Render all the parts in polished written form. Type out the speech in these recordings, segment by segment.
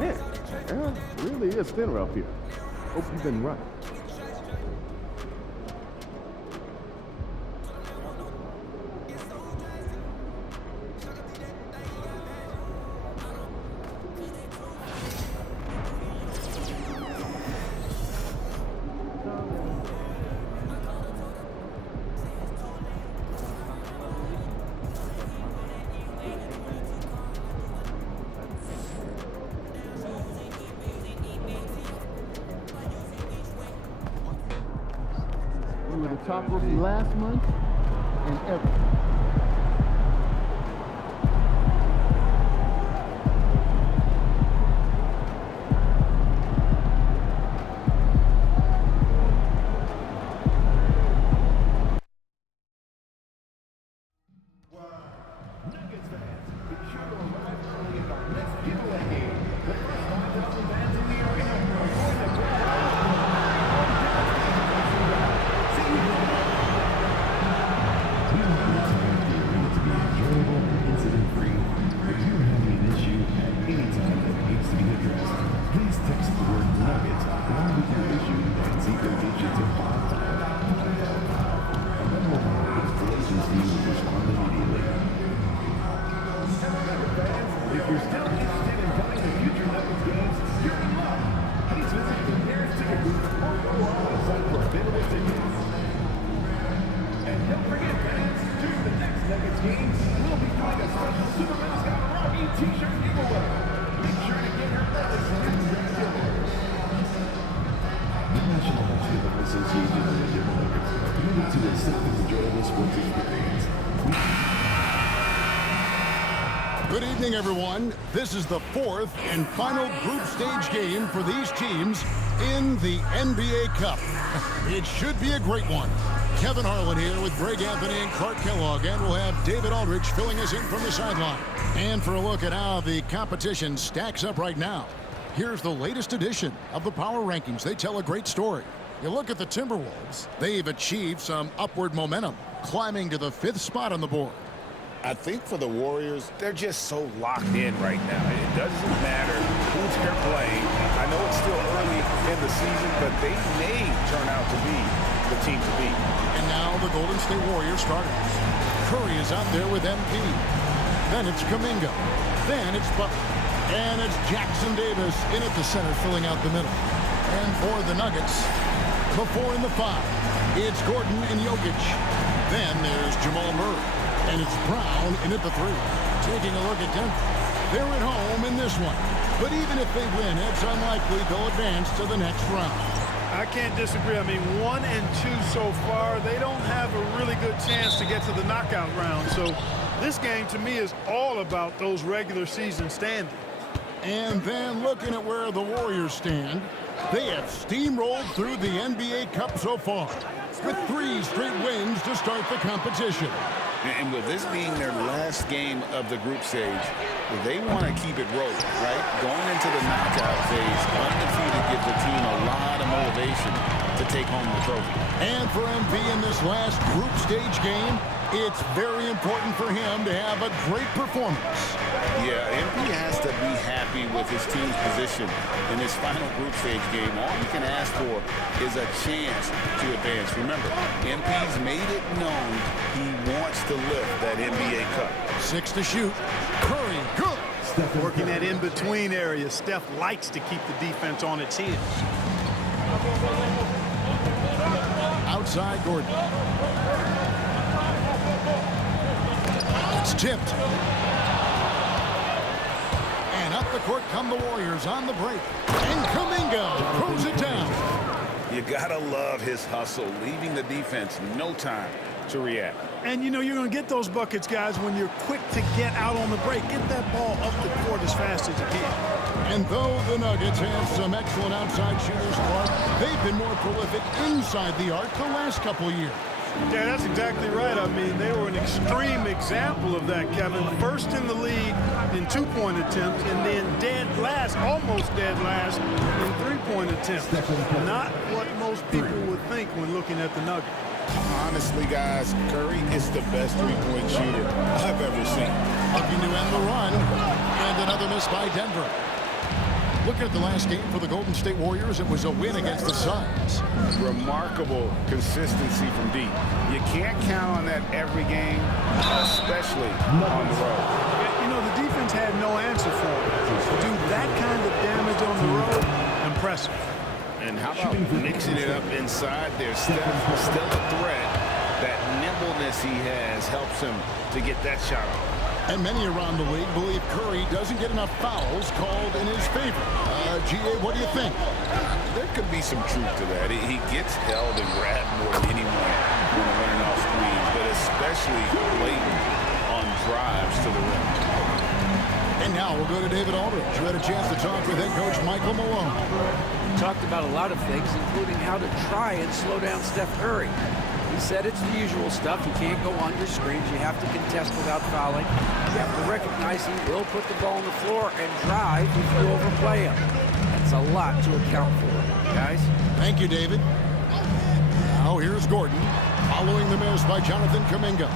Man, it really is thinner up here. Hope you've been right. We were the top rookie last month and ever. Good evening, everyone. This is the fourth and final group stage game for these teams in the NBA Cup. It should be a great one. Kevin Harlan here with Greg Anthony and Clark Kellogg, and we'll have David Aldridge filling us in from the sideline. And for a look at how the competition stacks up right now, here's the latest edition of the Power Rankings. They tell a great story. You look at the Timberwolves, they've achieved some upward momentum, climbing to the 5th spot on the board. I think for the Warriors, they're just so locked in right now. It doesn't matter who's here playing. I know it's still early in the season, but they may turn out to be the team to beat. And now the Golden State Warriors starters. Curry is out there with MP. Then it's Kuminga. Then it's Butler. And it's Jackson Davis in at the center, filling out the middle. And for the Nuggets, the 4 and the 5, it's Gordon and Jokic. Then there's Jamal Murray. And it's Brown in at the 3. Taking a look at Denver. They're at home in this one. But even if they win, it's unlikely they'll advance to the next round. I can't disagree. I mean, 1 and 2 so far. They don't have a really good chance to get to the knockout round. So this game, to me, is all about those regular season standings. And then looking at where the Warriors stand, they have steamrolled through the NBA Cup so far, with 3 straight wins to start the competition. And with this being their last game of the group stage, they want to keep it rolling, right? Going into the knockout phase, undefeated gives the team a lot of motivation to take home the trophy. And for MP in this last group stage game, it's very important for him to have a great performance. Yeah, MP has to be happy with his team's position in this final group stage game. All you can ask for is a chance to advance. Remember, MP's made it known he wants to lift that NBA Cup. 6 to shoot. Curry, good. Working that in-between area. Steph likes to keep the defense on its heels. Outside Gordon. It's tipped. And up the court come the Warriors on the break. And Kuminga throws it down. You gotta love his hustle, leaving the defense no time to react. And you know you're going to get those buckets, guys, when you're quick to get out on the break. Get that ball up the court as fast as you can. And though the Nuggets have some excellent outside shooters, Clark, they've been more prolific inside the arc the last couple of years. Yeah, that's exactly right. I mean, they were an extreme example of that, Kevin. First in the league in 2-point attempts, and then dead last, almost dead last, in 3-point attempts. Not what most people would think when looking at the Nuggets. Honestly, guys, Curry is the best 3-point shooter I've ever seen. Looking to end the run, and another miss by Denver. Looking at the last game for the Golden State Warriors, it was a win against the Suns. Remarkable consistency from deep. You can't count on that every game, especially on the road. You know, the defense had no answer for him. To do that kind of damage on the road, impressive. And how about mixing it up inside there? Steph still a threat. That nimbleness he has helps him to get that shot off. And many around the league believe Curry doesn't get enough fouls called in his favor. G.A., what do you think? There could be some truth to that. He gets held and grabbed more than anyone when running off screens, but especially blatant on drives to the rim. And now we'll go to David Aldridge, who had a chance to talk with head coach Michael Malone. Talked about a lot of things, including how to try and slow down Steph Curry. He said it's the usual stuff. You can't go under screens. You have to contest without fouling. You have to recognize he will put the ball on the floor and drive if you overplay him. That's a lot to account for, guys. Thank you, David. Now here's Gordon, following the miss by Jonathan Kuminga.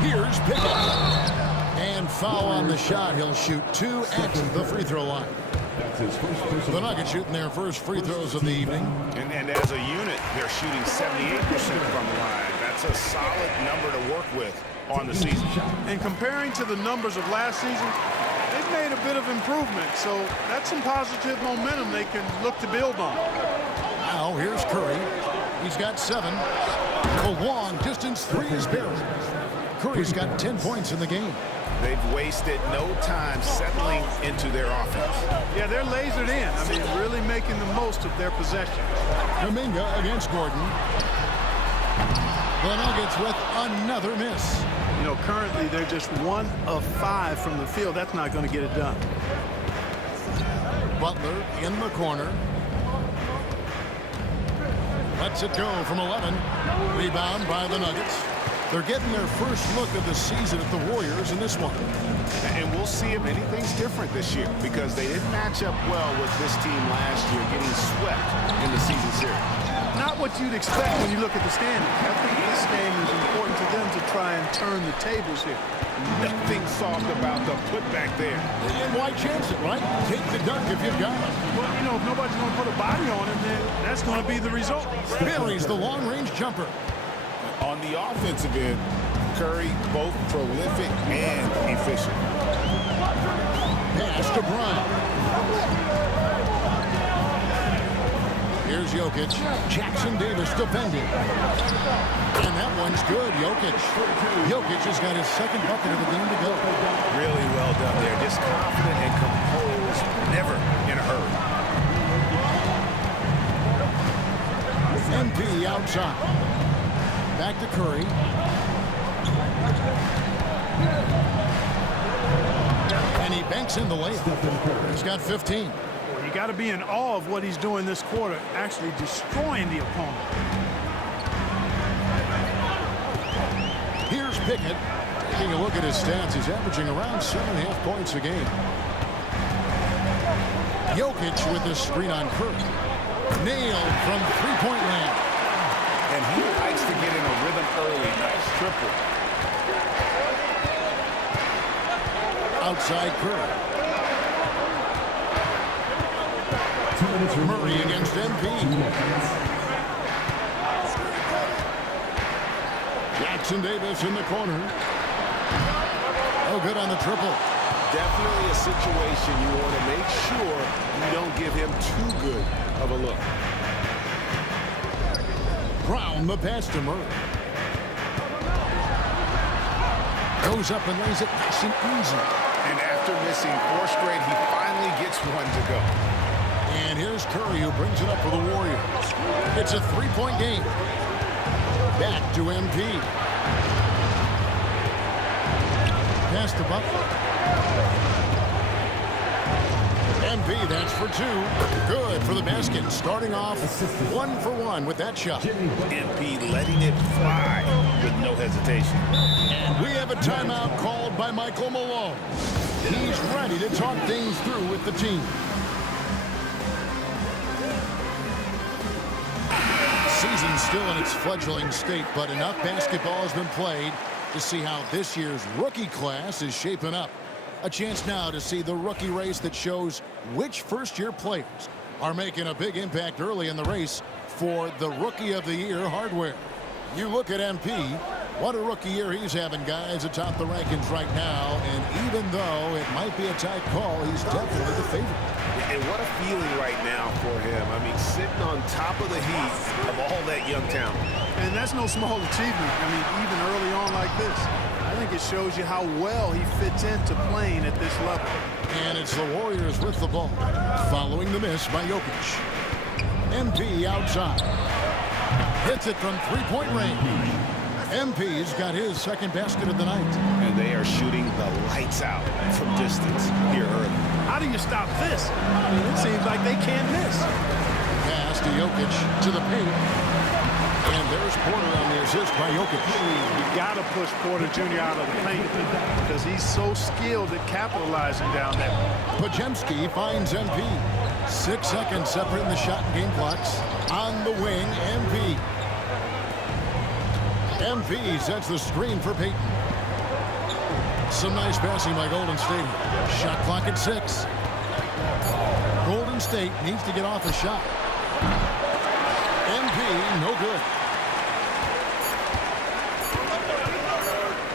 Here's Pickett. And foul on the shot. He'll shoot 2 at the free throw line. The Nuggets shooting their first free throws of the evening. And as a unit, they're shooting 78% from the line. That's a solid number to work with on the season. And comparing to the numbers of last season, they've made a bit of improvement. So that's some positive momentum they can look to build on. Now here's Curry. He's got 7. A long distance 3 is buried. Curry's got 10 points in the game. They've wasted no time settling into their offense. Yeah, they're lasered in. I mean, really making the most of their possession. Kuminga against Gordon. The Nuggets with another miss. You know, currently they're just 1 of 5 from the field. That's not going to get it done. Butler in the corner. Lets it go from 11. Rebound by the Nuggets. They're getting their first look of the season at the Warriors in this one. And we'll see if anything's different this year because they didn't match up well with this team last year, getting swept in the season series. Not what you'd expect when you look at the standings. I think this game is important to them to try and turn the tables here. Nothing soft about the putback there. And why chance it, right? Take the dunk if you've got it. Well, you know, if nobody's going to put a body on him, then that's going to be the result. Buries the long-range jumper. On the offensive end, Curry both prolific and efficient. Pass to Bryant. Here's Jokic. Jackson Davis defending. And that one's good. Jokic has got his second bucket of the game to go. Really well done there. Just confident and composed, never in a hurry. MP outside. Back to Curry. And he banks in the layup. He's got 15. You got to be in awe of what he's doing this quarter, actually destroying the opponent. Here's Pickett. Taking a look at his stats, he's averaging around 7.5 points a game. Jokic with the screen on Curry. Nailed from three-point land. And he likes to get in a rhythm early. Nice triple. Outside Curry. Murray against MP. Jackson Davis in the corner. Oh, good on the triple. Definitely a situation you want to make sure you don't give him too good of a look. Brown the pass to Murray. Goes up and lays it nice and easy. And after missing 4 straight, he finally gets one to go. And here's Curry who brings it up for the Warriors. It's a 3-point game. Back to MP. Pass to Butler. MP, that's for 2. Good for the basket. Starting off 1 for 1 with that shot. MP letting it fly with no hesitation. And we have a timeout called by Michael Malone. He's ready to talk things through with the team. Season's still in its fledgling state, but enough basketball has been played to see how this year's rookie class is shaping up. A chance now to see the rookie race that shows which first-year players are making a big impact early in the race for the Rookie of the Year hardware. You look at MP, what a rookie year he's having, guys, atop the rankings right now. And even though it might be a tight call, he's definitely the favorite. And what a feeling right now for him. I mean, sitting on top of the heap of all that young talent. And that's no small achievement. I mean, even early on like this. I think it shows you how well he fits into playing at this level. And it's the Warriors with the ball, following the miss by Jokic. MP outside. Hits it from three-point range. MP's got his second basket of the night. And they are shooting the lights out from distance here early. How do you stop this? I mean, it seems like they can't miss. Pass to Jokic to the paint. And there's Porter on the assist by Jokic. You got to push Porter Jr. out of the paint because he's so skilled at capitalizing down there. Podziemski finds MP. 6 seconds separating the shot and game clocks. On the wing, MP. MP sets the screen for Payton. Some nice passing by Golden State. Shot clock at 6. Golden State needs to get off a shot. MP, no good.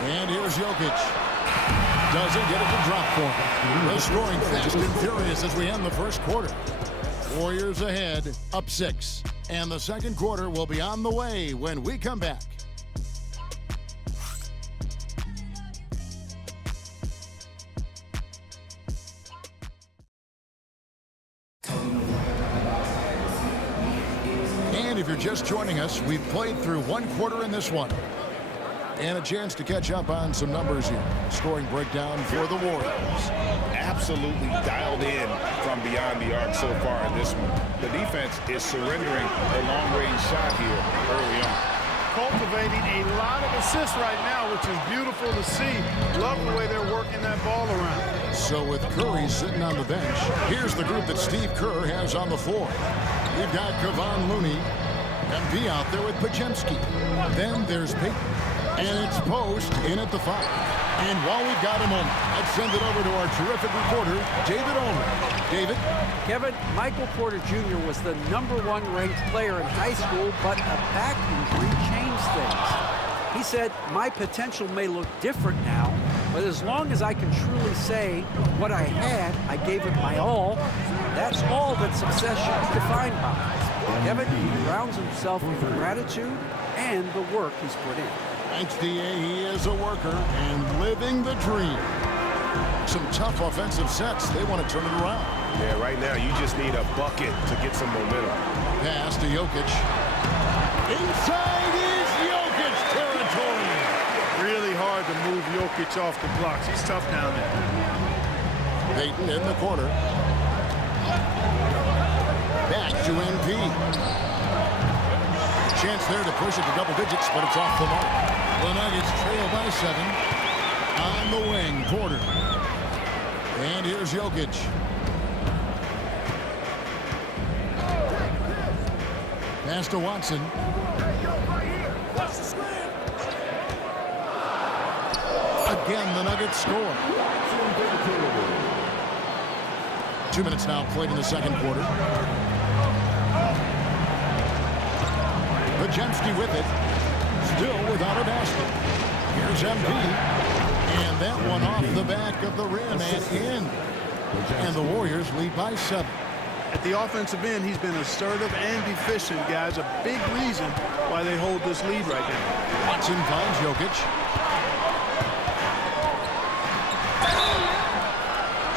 And here's Jokic. Doesn't get it to drop for him. The scoring fast and furious as we end the first quarter. Warriors ahead, up 6. And the second quarter will be on the way when we come back. And if you're just joining us, we've played through one quarter in this one. And a chance to catch up on some numbers here. Scoring breakdown for the Warriors. Absolutely dialed in from beyond the arc so far in this one. The defense is surrendering a long-range shot here early on. Cultivating a lot of assists right now, which is beautiful to see. Love the way they're working that ball around. So with Curry sitting on the bench, here's the group that Steve Kerr has on the floor. We've got Kevon Looney, MP out there with Podziemski. Then there's Payton. And it's Post in at the 5. And while we've got a moment, let's send it over to our terrific reporter, David Ulrich. David? Kevin, Michael Porter Jr. was the #1 ranked player in high school, but a back injury changed things. He said, my potential may look different now, but as long as I can truly say what I had, I gave it my all. That's all that success should be defined by. Kevin, he grounds himself in gratitude and the work he's put in. Thanks, D.A. He is a worker and living the dream. Some tough offensive sets. They want to turn it around. Yeah, right now you just need a bucket to get some momentum. Pass to Jokic. Inside is Jokic territory. Really hard to move Jokic off the blocks. He's tough down there. Payton in the corner. Back to MP. Chance there to push it to double digits, but it's off the mark. The Nuggets trail by 7. On the wing, Porter. And here's Jokic. Pass to Watson. Again, the Nuggets score. 2 minutes now played in the second quarter. Podziemski with it. Still without a basket. Here's MP. And that one off the back of the rim and in. And the Warriors lead by 7. At the offensive end, he's been assertive and efficient, guys. A big reason why they hold this lead right now. Watson finds Jokic.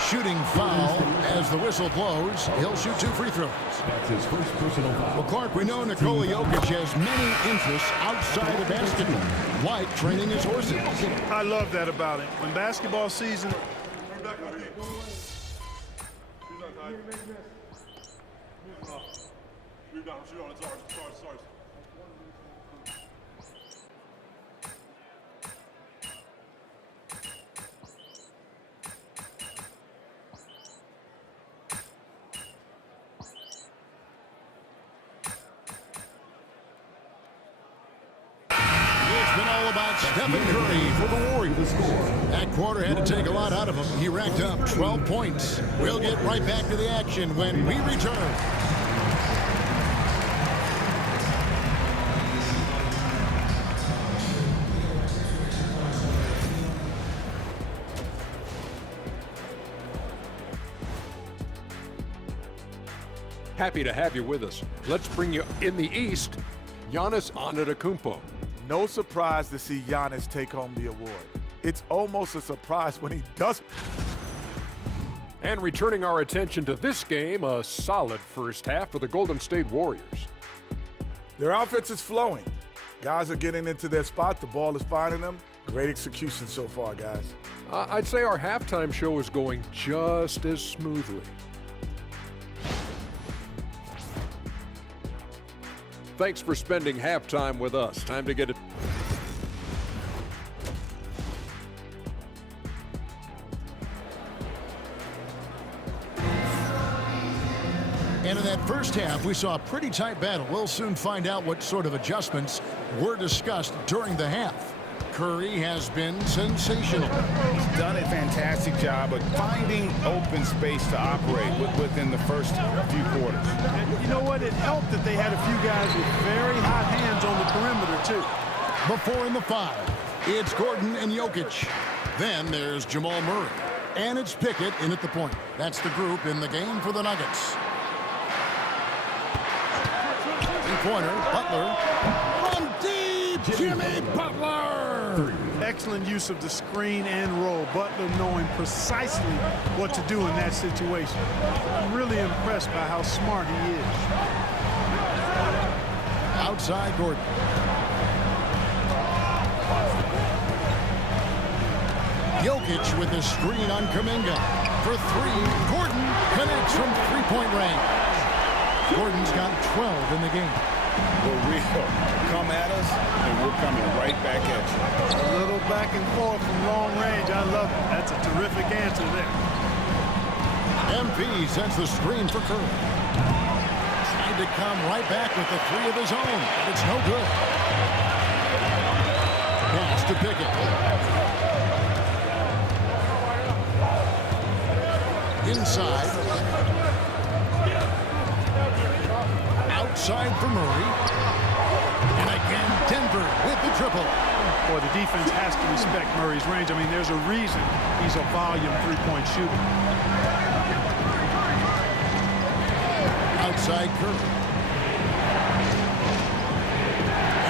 Shooting foul as the whistle blows. He'll shoot 2 free throws. That's his first personal foul. Well, Clark, we know Nikola Jokic has many interests outside of basketball, like training his horses. I love that about him. When basketball season... Stephen Curry for the Warriors. That That quarter had to take a lot out of him. He racked up 12 points. We'll get right back to the action when we return. Happy to have you with us. Let's bring you in the East, Giannis Antetokounmpo. No surprise to see Giannis take home the award. It's almost a surprise when he doesn't. And returning our attention to this game, a solid first half for the Golden State Warriors. Their offense is flowing. Guys are getting into their spot. The ball is finding them. Great execution so far, guys. I'd say our halftime show is going just as smoothly. Thanks for spending halftime with us. Time to get it. And in that first half, we saw a pretty tight battle. We'll soon find out what sort of adjustments were discussed during the half. Curry has been sensational. He's done a fantastic job of finding open space to operate within the first few quarters. And you know what? It helped that they had a few guys with very hot hands on the perimeter, too. Before in the 5, it's Gordon and Jokic. Then there's Jamal Murray. And it's Pickett in at the point. That's the group in the game for the Nuggets. Three-pointer, Butler. From deep, Jimmy Butler! Excellent use of the screen and roll. Butler knowing precisely what to do in that situation. I'm really impressed by how smart he is. Outside Gordon. Jokic with the screen on Kuminga. For 3, Gordon connects from three-point range. Gordon's got 12 in the game. We're real. Come at us, and we're coming right back at you. A little back and forth from long range. I love it. That's a terrific answer there. MP sends the screen for Curry. Tried to come right back with the 3 of his own, but it's no good. Pass to Pickett. Inside. Outside for Murray. And again, Denver with the triple. Boy, the defense has to respect Murray's range. I mean, there's a reason he's a volume three-point shooter. Outside Curry.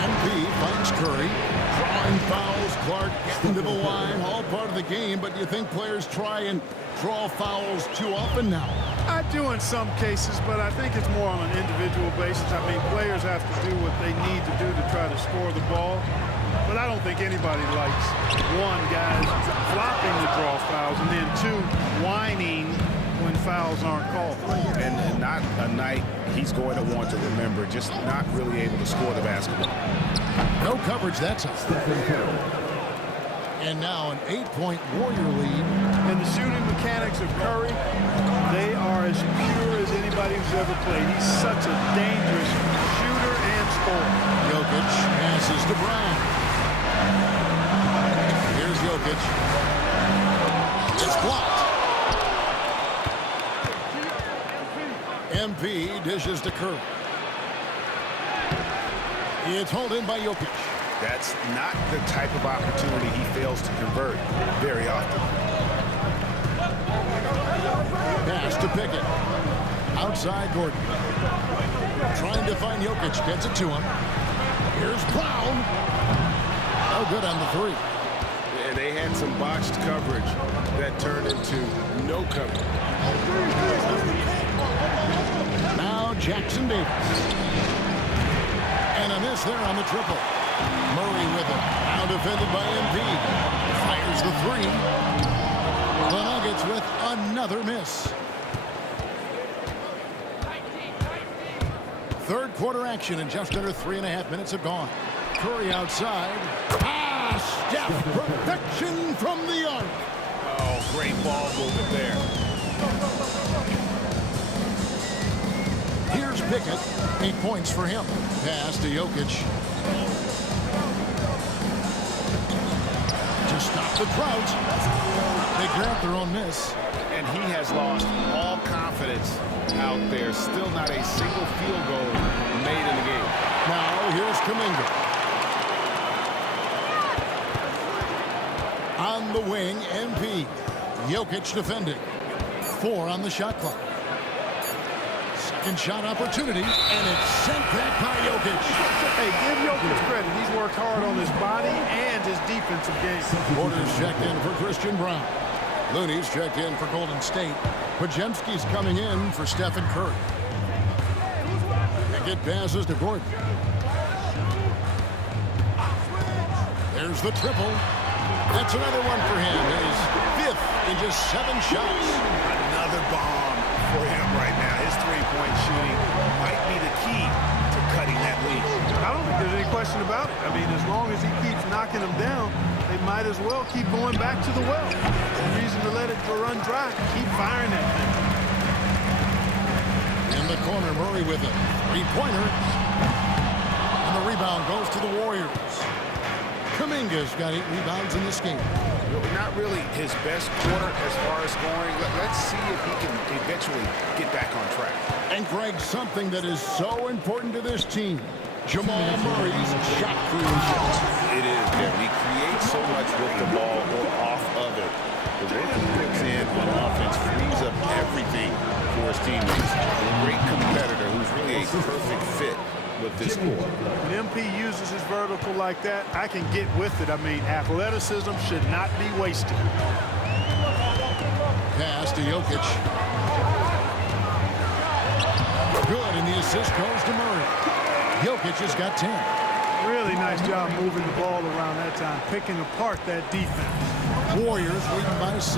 MP finds Curry. Drawing fouls, Clark into the line. All part of the game, but you think players try and draw fouls too often now? I do in some cases, but I think it's more on an individual basis. I mean, players have to do what they need to do to try to score the ball. But I don't think anybody likes, 1, guys flopping to draw fouls, and then 2, whining when fouls aren't called. And not a night he's going to want to remember, just not really able to score the basketball. No coverage that time. And now an 8-point Warrior lead. And the shooting mechanics of Curry, they are as pure as anybody who's ever played. He's such a dangerous shooter and scorer. Jokic passes to Brown. Here's Jokic. It's blocked. MP dishes to Curry. It's hauled in by Jokic. That's not the type of opportunity he fails to convert very often. Pass to Pickett. Outside Gordon. Trying to find Jokic. Gets it to him. Here's Brown. No good on the 3. And they had some botched coverage that turned into no coverage. Now Jackson Davis. And a miss there on the triple. Murray with it. Now defended by MP. Fires the 3. The Nuggets with another miss. Third quarter action, and just under 3.5 minutes have gone. Curry outside. Steph, perfection from the arc. Oh, great ball movement there. Here's Pickett. 8 points for him. Pass to Jokic. To stop the drought. They grab their own miss. And he has lost all confidence out there. Still not a single field goal made in the game. Now here's Kuminga. On the wing, MP. Jokic defending. 4 on the shot clock. Second shot opportunity, and it's sent back by Jokic. Hey, give Jokic credit. He's worked hard on his body and his defensive game. Porter's checked in for Christian Brown. Looney's checked in for Golden State. Pajemski's coming in for Stephen Curry. And get passes to Gordon. There's the triple. That's another one for him. His 5th in just 7 shots. Another bomb for him right now. His three-point shooting might be the key to cutting that lead. I don't think there's any question about it. I mean, as long as he keeps knocking them down, they might as well keep going back to the well. No reason to let it run dry. Keep firing that thing. In the corner, Murray with a 3-pointer. And the rebound goes to the Warriors. Kuminga's got 8 rebounds in this game. Not really his best quarter as far as scoring. Let's see if he can eventually get back on track. And Greg, something that is so important to this team. Jamal Murray's shot creation. It is, Kevin. He creates so much with the ball or off of it. The way he puts in on offense frees up everything for his teammates. A great competitor who's really a perfect fit with this score. When MP uses his vertical like that, I can get with it. I mean, athleticism should not be wasted. Pass to Jokic. Good, and the assist goes to Murray. Jokic has got 10. Really nice job moving the ball around that time, picking apart that defense. Warriors leading by 6.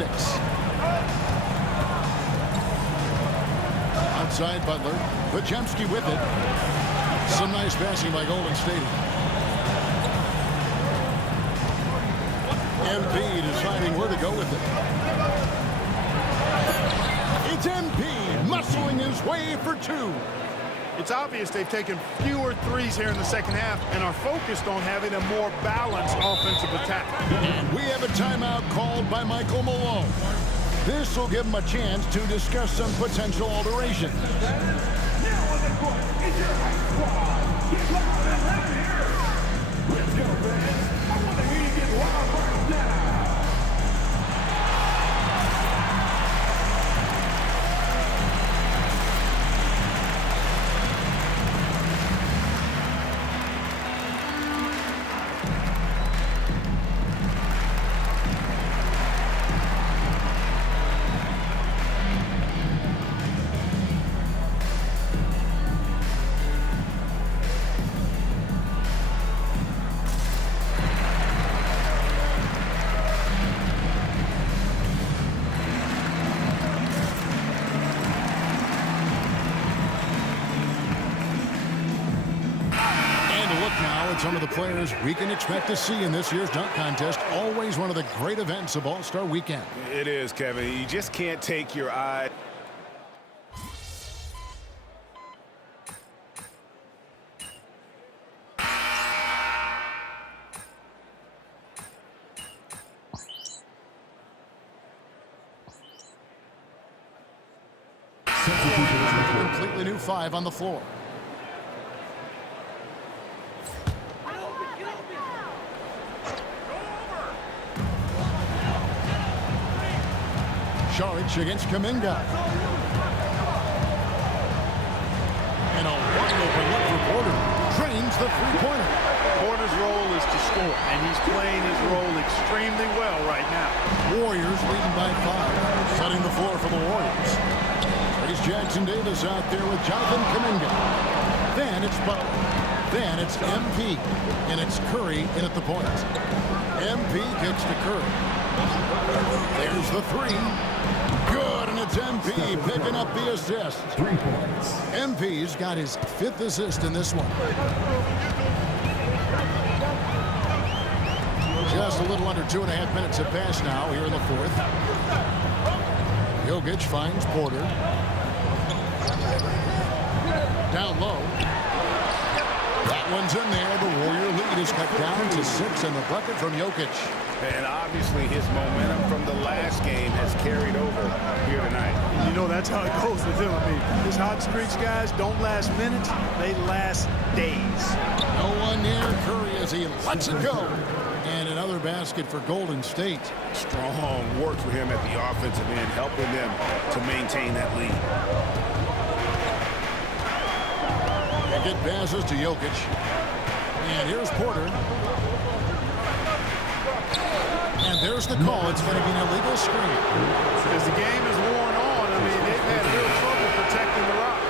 Outside Butler. Pajemski with it. Some nice passing by Golden State. MP deciding where to go with it. It's MP muscling his way for 2. It's obvious they've taken fewer threes here in the second half and are focused on having a more balanced offensive attack. And we have a timeout called by Michael Malone. This will give him a chance to discuss some potential alterations. Some of the players we can expect to see in this year's dunk contest. Always one of the great events of All-Star Weekend. It is, Kevin. You just can't take your eye. Completely new 5 on the floor. Saric against Kuminga. And a wide open look for Porter. Drains the 3-pointer. Porter's role is to score, and he's playing his role extremely well right now. Warriors leading by 5. Setting the floor for the Warriors. Trace Jackson Davis out there with Jonathan Kuminga. Then it's Butler. Then it's MP. And it's Curry in at the point. MP kicks to Curry. There's the 3. Good, and it's MP picking up the assist. 3 points. MP's got his 5th assist in this one. Just a little under 2.5 minutes have passed now here in the 4th. Jokic finds Porter. Down low. That one's in there. The Warrior lead is cut down to 6, and the bucket from Jokic. And obviously his momentum from the last game has carried over here tonight. You know, that's how it goes with him. I mean, his hot streaks, guys, don't last minutes. They last days. No one near Curry as he lets it go. And another basket for Golden State. Strong work for him at the offensive end, helping them to maintain that lead. And get passes to Jokic. And here's Porter. And there's the call. It's going to be an illegal screen. As the game is worn on, I mean, they've had real trouble protecting the rock.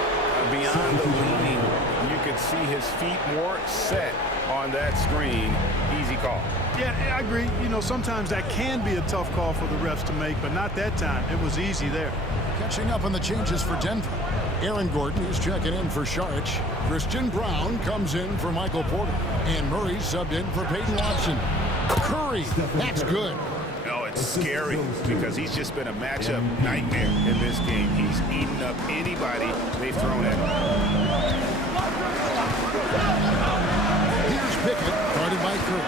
Beyond the leaning, you could see his feet more set on that screen. Easy call. Yeah, I agree. You know, sometimes that can be a tough call for the refs to make, but not that time. It was easy there. Catching up on the changes for Denver. Aaron Gordon is checking in for Saric. Christian Brown comes in for Michael Porter. And Murray subbed in for Peyton Watson. Curry, that's good. No, it's scary because he's just been a matchup nightmare in this game. He's eaten up anybody they've thrown at him. Here's Pickett, guarded by Curry.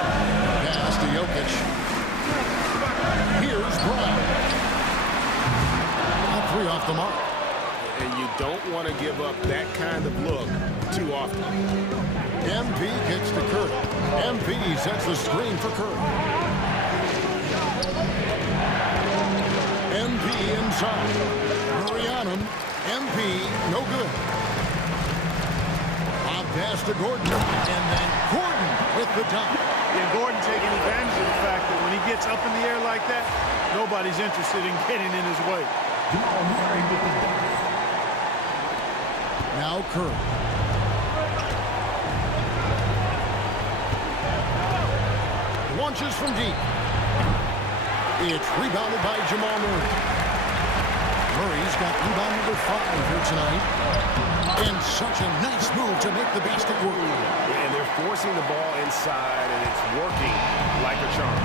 Pass to Jokic. Here's Brown. Not three off the mark. And you don't want to give up that kind of look too often. MP gets to Curry. MP sets the screen for Curry. MP inside. Murray on him. MP, no good. On pass to Gordon. And then Gordon with the dunk. Yeah, Gordon taking advantage of the fact that when he gets up in the air like that, nobody's interested in getting in his way. Now Curry. Launches from deep. It's rebounded by Jamal Murray. Murray's got rebound number 5 here tonight. And such a nice move to make the basket work. And they're forcing the ball inside, and it's working like a charm.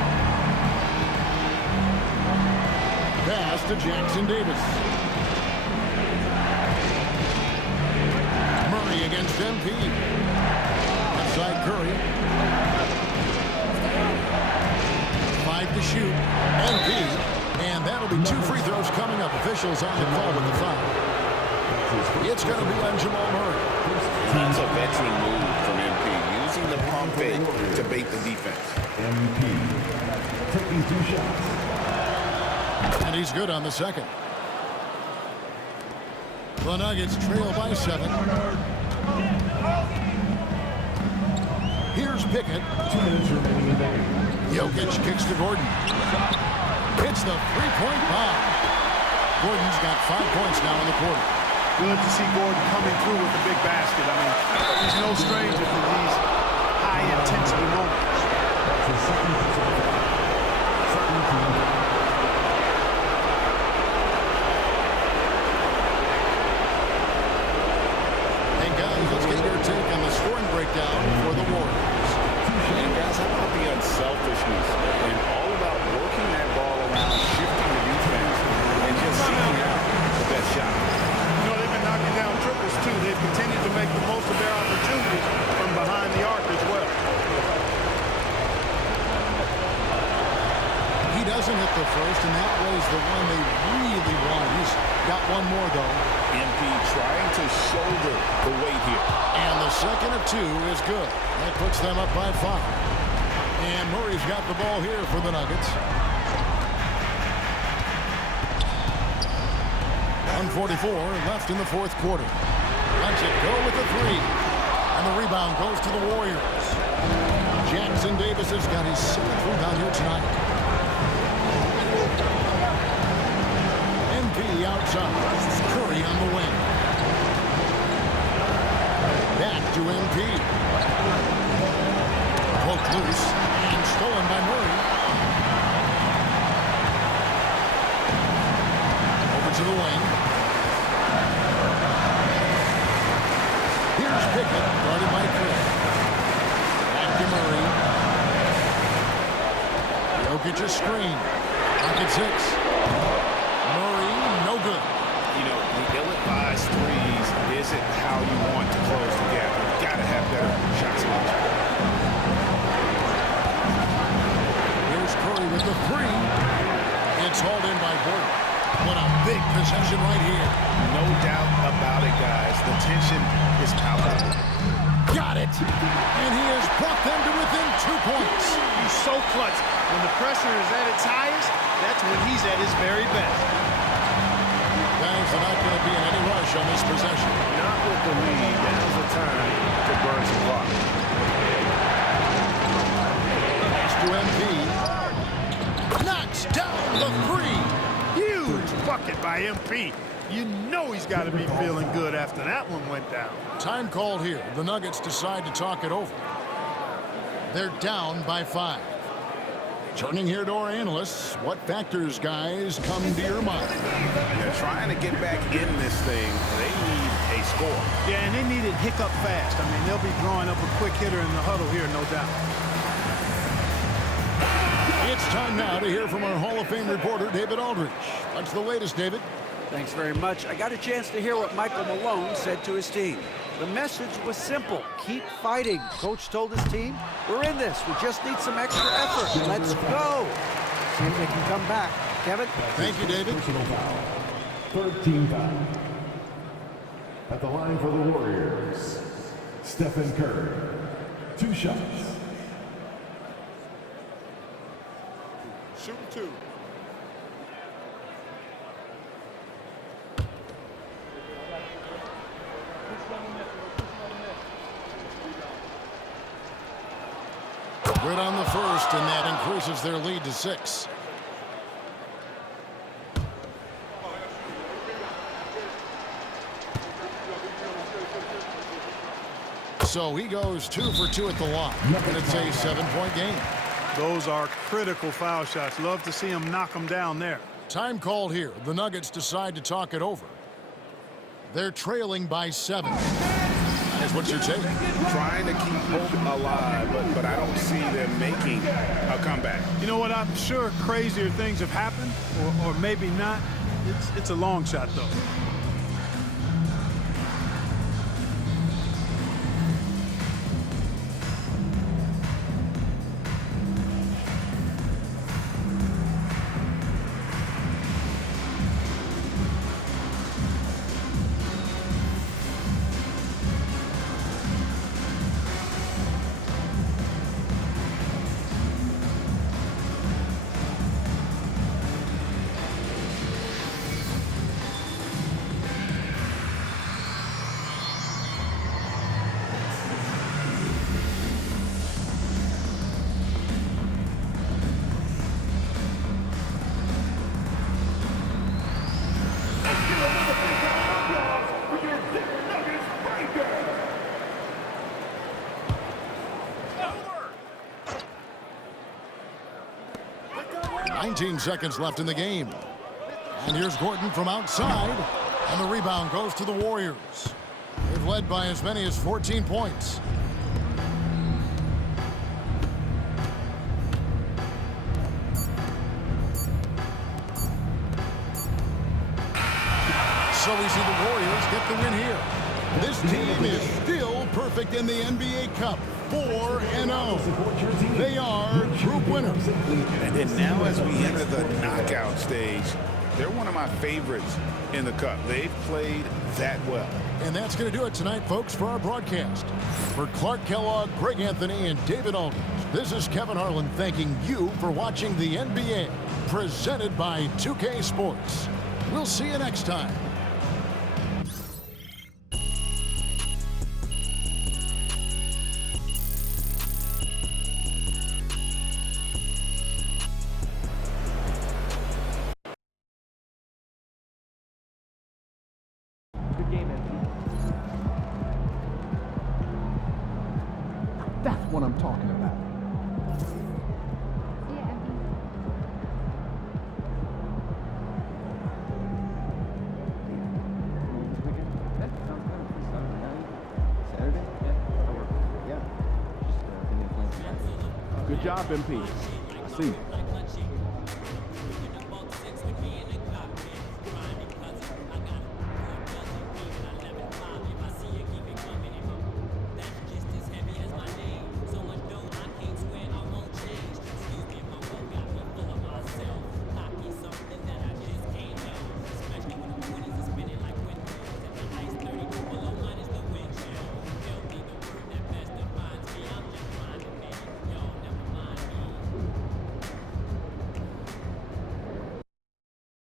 Pass to Jackson Davis. Murray against MP. Inside Curry. 5 to shoot. MP. And that'll be 2 free throws coming up. Officials on the call with the foul. It's going to be on Jamal Murray. That's a veteran move from MP, using the pump fake to bait the defense. MP taking 2 shots. And he's good on the second. The Nuggets trail by 7. Here's Pickett. 2 minutes remaining in the game. Jokic kicks to Gordon. Hits the three-point bomb. Gordon's got 5 points now in the quarter. Good to see Gordon coming through with a big basket. I mean, he's no stranger to these high-intensity moments. That's his second team. Hey guys, let's get your take on the scoring breakdown for the Warriors. And guys, how about the unselfishness and all about working that ball around, shifting the defense, and just seeking out the best shot. You know, they've been knocking down triples, too. They've continued to make the most of their opportunities from behind the arc as well. He doesn't hit the first, and that was the one they really wanted. He's got one more, though. MP trying to shoulder the weight here. And the second of 2 is good. That puts them up by 5. And Murray's got the ball here for the Nuggets. 1:44 left in the 4th quarter. Lets it go with the 3. And the rebound goes to the Warriors. Jackson Davis has got his 7th rebound here tonight. MP outside. Curry on the wing. Back to MP. Poked loose and stolen by Murray. Over to the wing. Here's Pickett, guarded by Curry. Back to Murray. Jokic a screen. Pocket 6. Murray, no good. You know, the ill-advised threes isn't how you want to close the gap. You've got to have better shot selection. Here's Curry It's hauled in by Gordon. What a big possession right here. No doubt about it, guys. The tension is palpable. Got it. And he has brought them to within 2 points. He's so clutch. When the pressure is at its highest, that's when he's at his very best. Guys are not going to be in any rush on this possession. Not with the lead. Now's the time to burn some clock. Pass to MP. Knocks down the three. Huge bucket by MP. You know he's got to be feeling good after that one went down. Time called here. The Nuggets decide to talk it over. They're down by 5. Turning here to our analysts, what factors, guys, come to your mind? They're trying to get back in this thing. They need a score. Yeah, and they need it hiccup fast. I mean, they'll be drawing up a quick hitter in the huddle here, no doubt. It's time now to hear from our Hall of Fame reporter, David Aldridge. What's the latest, David? Thanks very much. I got a chance to hear what Michael Malone said to his team. The message was simple. Keep fighting. Coach told his team, we're in this. We just need some extra effort. Let's go. See if they can come back. Kevin? Thank you, David. Personal foul. Third team foul. At the line for the Warriors, Stephen Curry. 2 shots. Shoot 2. Good on the first, and that increases their lead to 6. So he goes 2 for 2 at the line, and it's a 7-point game. Those are critical foul shots. Love to see him knock them down there. Time called here. The Nuggets decide to talk it over. They're trailing by 7. Guys, what's your take? Trying to keep hope alive, but I don't see them making a comeback. You know what? I'm sure crazier things have happened, or maybe not. It's a long shot, though. Seconds left in the game. And here's Gordon from outside. And the rebound goes to the Warriors. They've led by as many as 14 points. So we see the Warriors get the win here. This team is still perfect in the NBA Cup. 4-0. They are group winners. And then now as we enter the knockout stage, they're one of my favorites in the Cup. They've played that well. And that's going to do it tonight, folks, for our broadcast. For Clark Kellogg, Greg Anthony, and David Aldridge, this is Kevin Harlan thanking you for watching the NBA, presented by 2K Sports. We'll see you next time. That's what I'm talking about. Good job, MP. I see you.